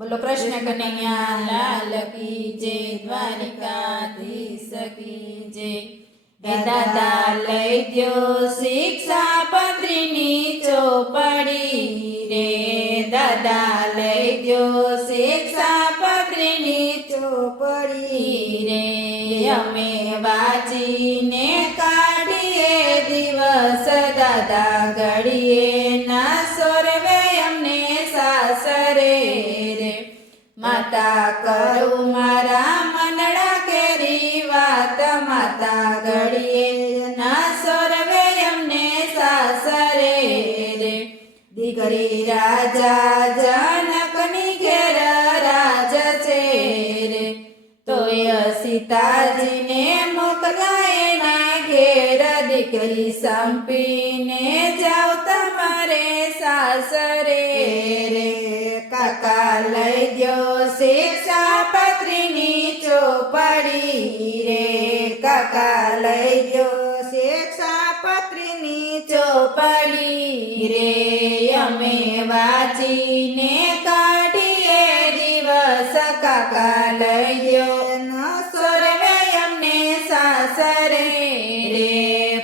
बोलो कृष्ण कन्हैया लाल की जय, द्वारिकाधीश की जय। हे दादा लई द्यो शिक्षापत्रीनी ચોપડી रे, दादा लई द्यो शिक्षापत्रीनी ચોપડી रे। अमे वाचीने काढीए दिवस दादा घड़ीए ना सोरवे अमने सासरे रे। माता करू मारा मनड़ा केरी वात, माता घड़ीए ना सोरवे अमने सासरे रे। दीकरी राजा जनकनी घेर राज छे रे, तोय सीताजी ने मोकलाए ना घेर। दीकरी संपीने जाओ तमारे सासरे रे। काका लई द्यो शिक्षापत्रीनी ચોપડી रे, काका लई द्यो शिक्षापत्रीनी ચોપડી रे। अमे वाचीने काढीए दिवस, काका लई द्यो सोरवे अमने सासरे रे।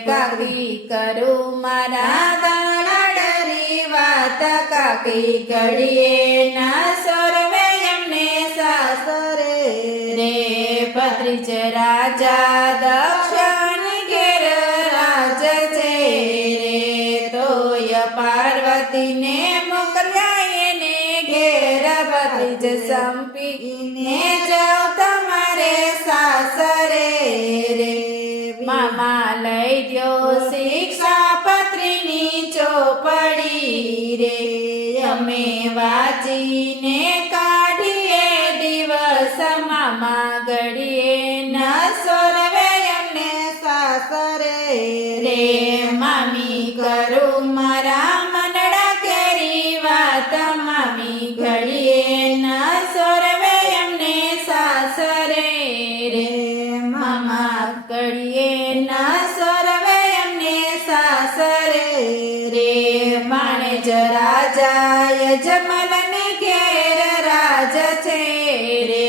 काकी करू मारा दाड़ा डरी वात, काकी घड़ीए ना सोरवे अमने सासरे रे। भद्रिज राजा दक्षिण घेर राज छे रे, तोय पार्वती ने मोकल्याए ने घेर। भद्रिज संपीने जाओ तमारे सासरे रे। मामा लई द्यो शिक्षापत्रीनी ચોપડી रे। अमे वाचीने काढीए दिवस, मामा घड़ीए ना सोरवे अमने सासरे रे। मामी करू मारा मनड़ा केरी वात, मामी घड़ीए ना सोरवे अमने सासरे रे। मामा घड़ीए ना सोरवे अमने सासरे रे। माणेज राजा यजमल ने घेर राज छे रे,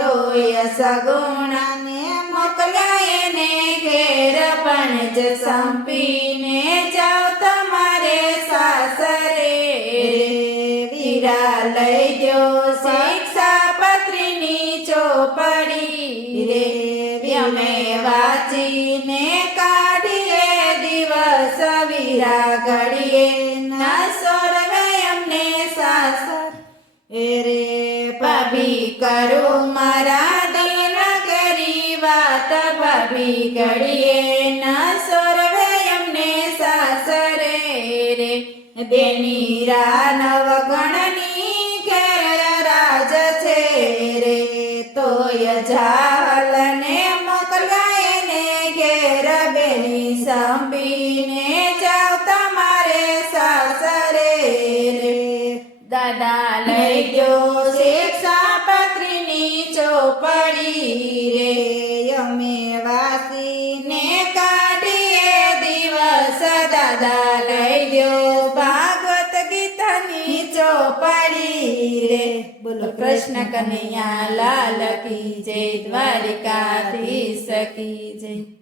तोय सगुणा ने मोकल्याए ने घेर। पणज संपीने जाओ तमारे सासरे रे। वीरा लई द्यो शिक्षापत्रीनी ચોપડી रे। अमे वाचीने काढीए दिवस, वीरा घड़ीए ना सोरवे अमने सासरे रे। भाभी करू मारा दिन करी वात, भाभी घड़ीए ना सोरवे अमने सासरे रे। बेनी रानव गणनी घेर राज छे रे, तोय जाहल ने मोकलाए ने घेर। बेनी संपीने जाओ तमारे सासरे रे। दादा लई द्यो शिक्षापत्रीनी ચોપડી रे। अमे वाचीने काढीए दिवस, दादा लई द्यो भागवत गीतानी ચોપડી रे। बोलो कृष्ण कन्हैया लाल की जय, द्वारिकाधीश की जय।